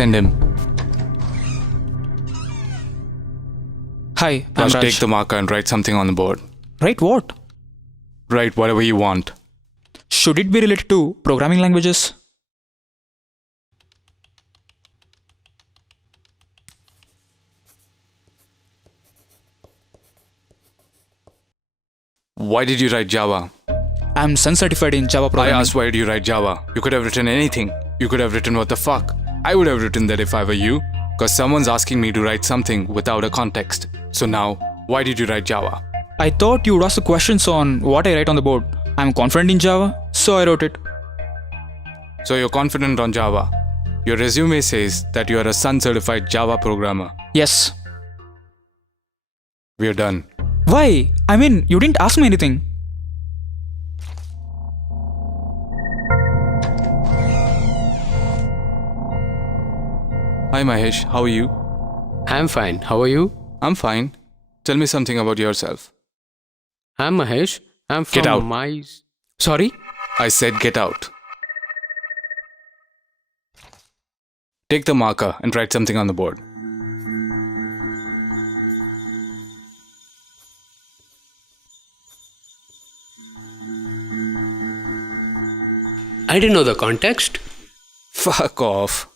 Send him. Hi, I'm Raj, Raj. take the marker and write something on the board. Write what? Write whatever you want. Should it be related to programming languages? Why did you write Java? I'm Sun certified in Java I programming. asked why did you write Java? You could have written anything. You could have written what the fuck. I would have written that if I were you. Because someone's asking me to write something without a context. So now, why did you write Java? I thought you'd ask the questions on what I write on the board. I'm confident in Java, so I wrote it. So you're confident on Java. Your resume says that you are a Sun certified Java programmer. Yes. We're done. Why? I mean, you didn't ask me anything. Hi Mahesh, how are you? I'm fine. How are you? I'm fine. Tell me something about yourself. I'm Mahesh. I'm from Get out. Sorry? I said get out. Take the marker and write something on the board. I didn't know the context. Fuck off.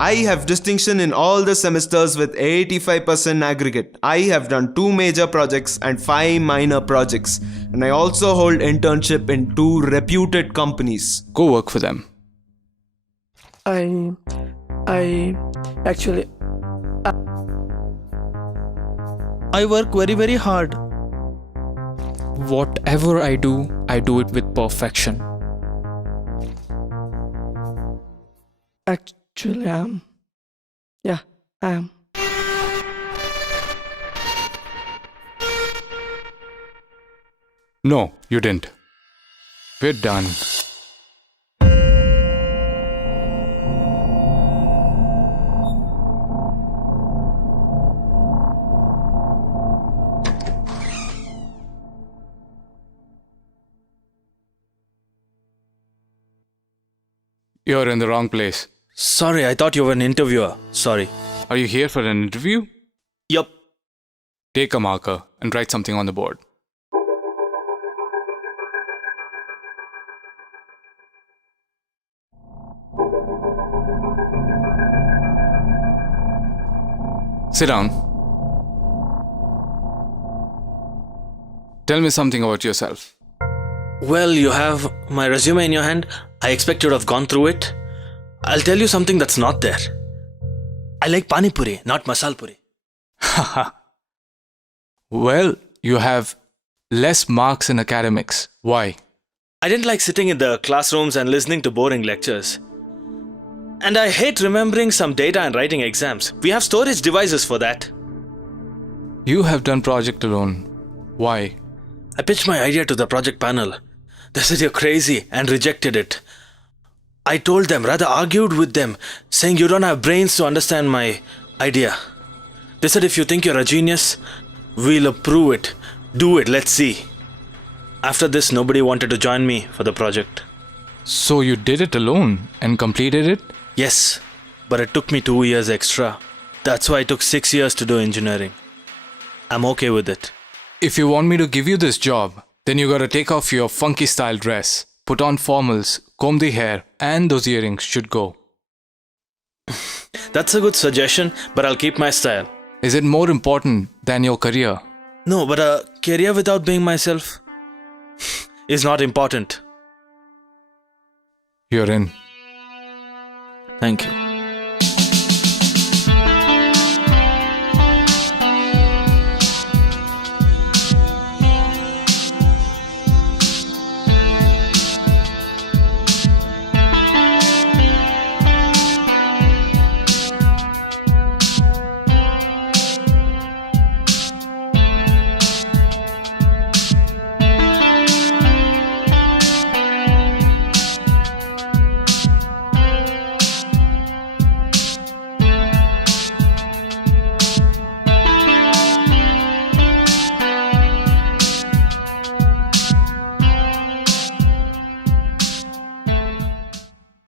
I have distinction in all the semesters with 85% aggregate. I have done 2 major projects and 5 minor projects. And I also hold internship in 2 reputed companies. Go work for them. Actually, I work very hard. Whatever I do it with perfection. Actually, I am. Yeah, I am. No, you didn't. We're done. You're in the wrong place. Sorry, I thought you were an interviewer. Sorry. Are you here for an interview? Yup. Take a marker and write something on the board. Sit down. Tell me something about yourself. Well, you have my resume in your hand. I expect you'd have gone through it. I'll tell you something that's not there. I like pani puri, not masal puri. Well, you have less marks in academics. Why? I didn't like sitting in the classrooms and listening to boring lectures. And I hate remembering some data and writing exams. We have storage devices for that. You have done project alone. Why? I pitched my idea to the project panel. They said you're crazy and rejected it. I told them, rather argued with them, saying you don't have brains to understand my idea. They said if you think you're a genius, we'll approve it. Do it, let's see. After this, nobody wanted to join me for the project. So you did it alone and completed it? Yes, but it took me 2 years extra. That's why it took 6 years to do engineering. I'm okay with it. If you want me to give you this job, then you gotta take off your funky style dress, put on formals, comb the hair, and those earrings should go. That's a good suggestion, but I'll keep my style. Is it more important than your career? No, but a career without being myself is not important. You're in. Thank you.